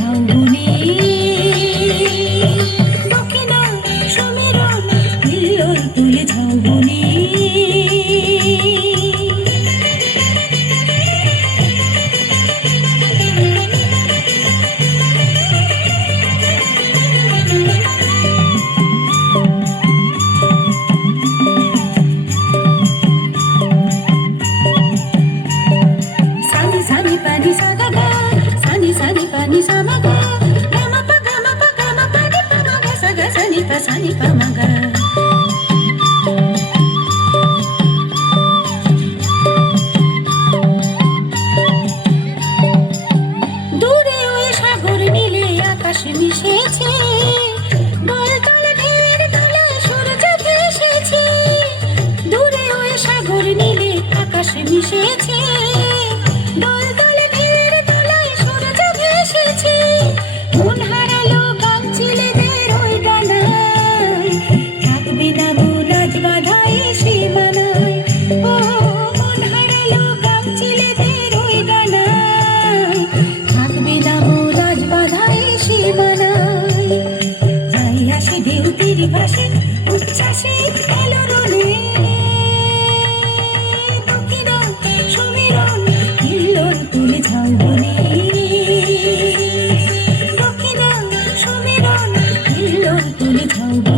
ঝাউবনে, দক্ষিণা সমীরণ হিল্লোল তুলে ঝাউবনে। Sani pani sada ga, sani pani sama ga, gama pa di pa ma ga sa ga sani pa ma ga. দূরে ওই সাগর নীলে আকাশ মিশেছে, দল তলে ঢেউয়ের তলায় সূর্য ভেসেছে। দূরে ওই সাগর নীলে আকাশ মিশেছে, দল তলে ঢেউয়ের তলায় সূর্য ভেসেছে। মন হারালো গাংচিলেদের ওই ডানায়, থাকবে না বুলাজ বাঁধায় সীমানায়। ও মন হারালো গাংচিলেদের ওই ডানায়, থাকবে না বুলাজ বাঁধায় সীমানায়। যাই আসে ঢেউ তীরে ভাসে উচ্ছ্বাসে আলোড়নে, দক্ষিণা সমীরণ হিল্লোল তুলে ঝাউবনে, দক্ষিণা সমীরণ হিল্লোল তুলে ঝাউবনে।